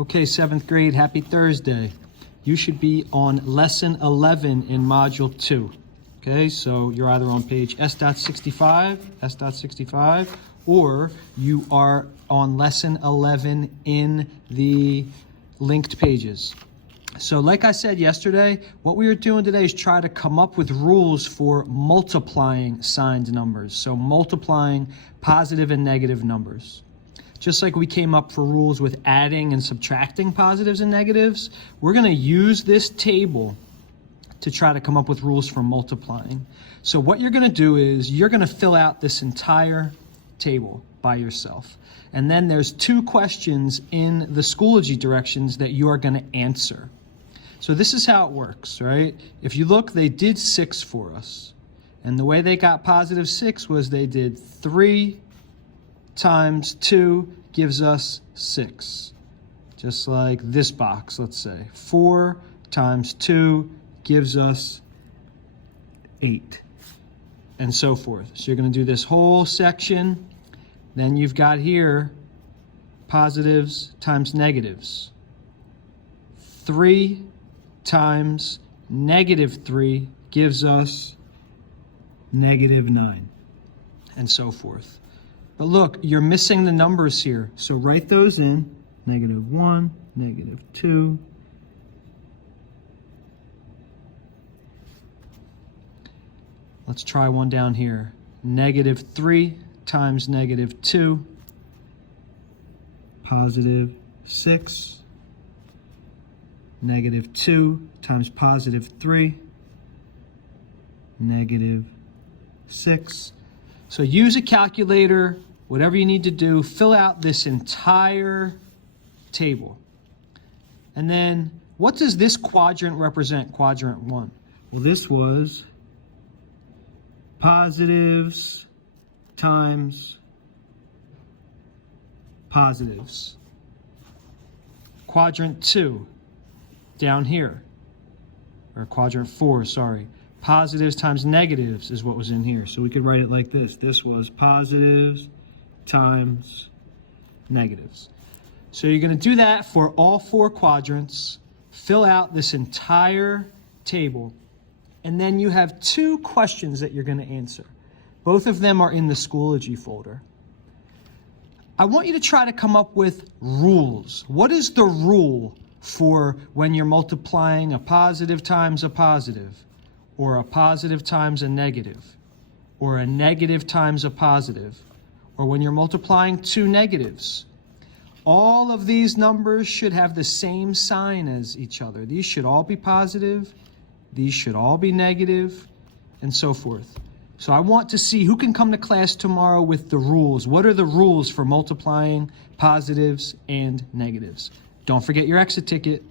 Okay, 7th grade, happy Thursday. You should be on lesson 11 in module 2. Okay, so you're either on page S.65, or you are on lesson 11 in the linked pages. So like I said yesterday, what we are doing today is try to come up with rules for multiplying signed numbers. So multiplying positive and negative numbers. Just like we came up for rules with adding and subtracting positives and negatives, we're going to use this table to try to come up with rules for multiplying. So what you're going to do is you're going to fill out this entire table by yourself. And then there's 2 questions in the Schoology directions that you are going to answer. So this is how it works, right? If you look, they did 6 for us. And the way they got positive 6 was they did 3 times 2 gives us 6. Just like this box, let's say. 4 times 2 gives us 8. And so forth. So you're going to do this whole section. Then you've got here positives times negatives. 3 times negative 3 gives us negative 9. And so forth. But look, you're missing the numbers here. So write those in. Negative 1, negative 2. Let's try one down here. Negative 3 times negative 2. Positive 6. Negative 2 times positive 3. Negative 6. So use a calculator, whatever you need to do, fill out this entire table. And then what does this quadrant represent, quadrant 1? Well, this was positives times positives. Quadrant 2, down here, or quadrant 4, sorry. Positives times negatives is what was in here. So we could write it like this. This was positives times negatives. So you're going to do that for all 4 quadrants. Fill out this entire table. And then you have 2 questions that you're going to answer. Both of them are in the Schoology folder. I want you to try to come up with rules. What is the rule for when you're multiplying a positive times a positive? Or a positive times a negative, or a negative times a positive, or when you're multiplying 2 negatives. All of these numbers should have the same sign as each other. These should all be positive, these should all be negative, and so forth. So I want to see who can come to class tomorrow with the rules. What are the rules for multiplying positives and negatives? Don't forget your exit ticket.